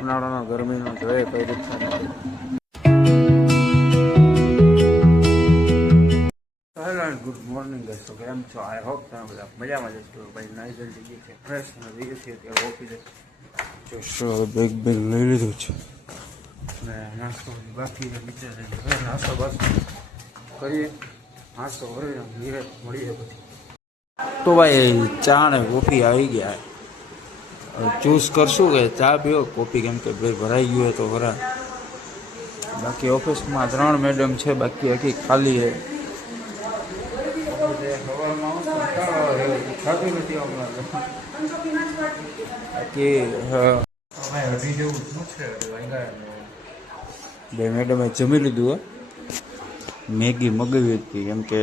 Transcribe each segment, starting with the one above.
ઉનાળાનો ગરમીનો જોઈએ કઈ રીતના. Good morning guys. તો કેમ છો? આઈ હોપ તમે બધા મજામાં જશો. ભાઈ નાઈ જલ્દી જઈએ છે ફ્રેશ અને જઈએ છીએ ત્યારે ઓફિસે. જો બેગ લઈ લીધું છે અને નાસ્તો બાકી નીચે નાસ્તો બસ કરીએ. નાસ્તો કરીએ ધીરે મળીએ પછી. તો ભાઈ ચા ને કોફી આવી ગયા. ચૂઝ કરશું કે ચા પીવો કોફી, કેમ કે ભાઈ ભરાઈ ગયું હોય તો ભરા. બાકી ઓફિસમાં 3 મેડમ છે, બાકી આખી ખાલી છે. ખાતું નથી હમણાં બાકી અઢી જેવું શું છે. બે મેડમે જમી લીધું. મેગી મગાવી હતી કેમ કે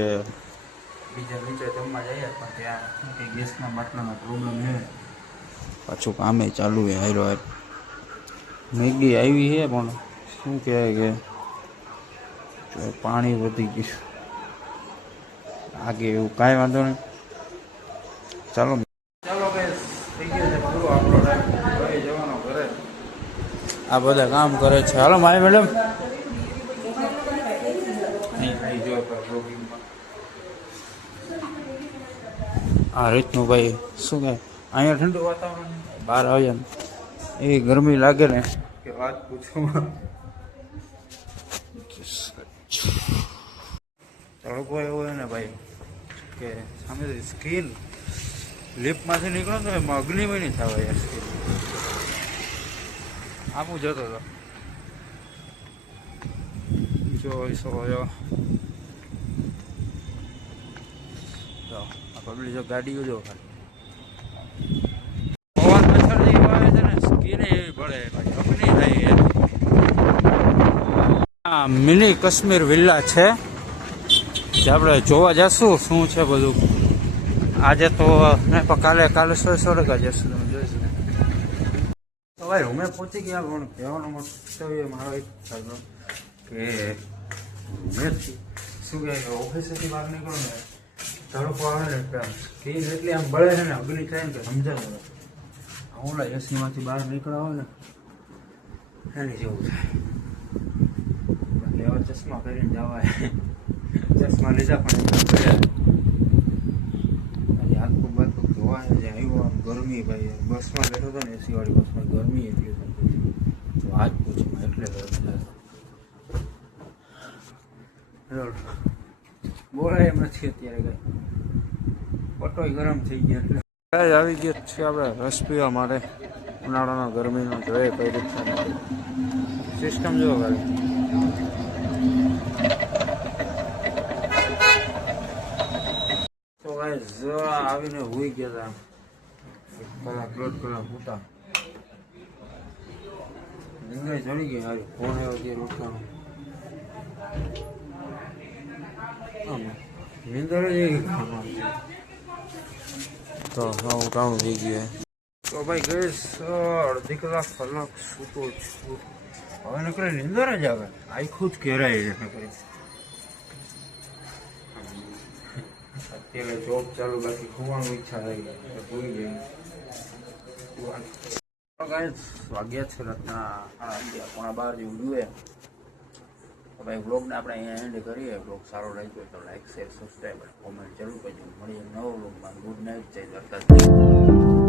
બીજા નીચે જમવા જઈએ પણ ત્યાં શું કે ગેસના બાટલાનો પ્રોબ્લેમ છે. પાછું કામે ચાલુ છે હારો હાર. મેગી આવી છે પણ શું કહેવાય કે પાણી વધી ગયું. આગે એવું કાંઈ વાંધો નહીં. ચાલો ભાઈ થઈ ગયો છે પૂરો આપણો ટાઈમ. ઘરે જવાનો ઘરે. આ બધા કામ કરે છે. હાલો મારી મેડમ આ રીતનું ભાઈ શું કહે. અહીંયા ઠંડુ વાતાવરણ, બહાર આવ્યા ને એવી ગરમી લાગે ને કે વાત પૂછો. તડકો એવો હોય ને ભાઈ કે સામેથી સ્કીન લિપમાંથી નીકળો તો એમાં અગ્નિમય નહીં થવા યાર. સ્કીન આમ જતો હતો જોઈ શકો છો. આ પબ્લિક જો ગાડીઓ જો ખાલી પવન પાછળ જેવું આવે છે ને સ્કીન એવી પડે ભાઈ અગ્નિ થાય. આ મિની કાશ્મીર વિલ્લા છે જે આપણે જોવા જશું શું છે બધું. આજે તો નહીં પણ કાલે 100 ટકા જશું. તમે જોઈશું તો ભાઈ અમે પહોંચી ગયા. પણ કહેવાનો મતલબ મારો એક કે મેં શું કહે ઓફિસેથી બહાર નીકળો ને તડકો આવે ને સ્કીન એટલી આમ બળે છે ને અગ્નિ થાય ને કે સમજાવે. ઓલા એસીમાંથી બહાર નીકળ્યા હોય ને એની જેવું થાય. બાકી હવે ચશ્મા પહેરીને જવાય. ચશ્મા લીધા પણ હાથ પગ બાદ પગ ધોવાય છે. આવ્યો આમ ગરમી ભાઈ. બસમાં બેઠો હતો ને એસી વાળી બસમાં ગરમી એટલી થતી તો હાથ પૂછમાં એટલે બોલાય એમ નથી અત્યારે કઈ. પટોય ગરમ થઈ ગયા એટલે આવી ગયો છે આપણે રસ પીવા માટે. ઉનાળાનો ગરમીનો જોઈએ કઈ રીતના સિસ્ટમ જોવો કરે. તો ભાઈ આવીને હોઈ ગયા હતા. કલાક 1.5 કલાક ઉઠા નિંદાઈ ચડી ગઈ. હારી ફોન આવ્યો ત્યારે ઉઠવાનું નિંદર જ તો ઉઠાણું થઈ ગયું. તો ભાઈ ગઈ અડધી કલાક સૂતો છું. હવે નકરે નિંદર જ આવે. આખું જ ઘેરાય છે નકરે. અત્યારે જોબ ચાલુ, બાકી ખોવાનું ઈચ્છા થઈ ભૂલી ગઈ. વાગ્યા છે રાતના 11:30 જેવું જોઈએ. તો ભાઈ બ્લોગને આપણે અહીંયા એન્ડ કરીએ. બ્લોગ સારો લાગ્યો તો લાઈક શેર સબસ્ક્રાઈબ કોમેન્ટ જરૂર કરજો. મળીએ નવો બ્લોગમાં. ગુડ નાઇટ, જય દ્વારકા.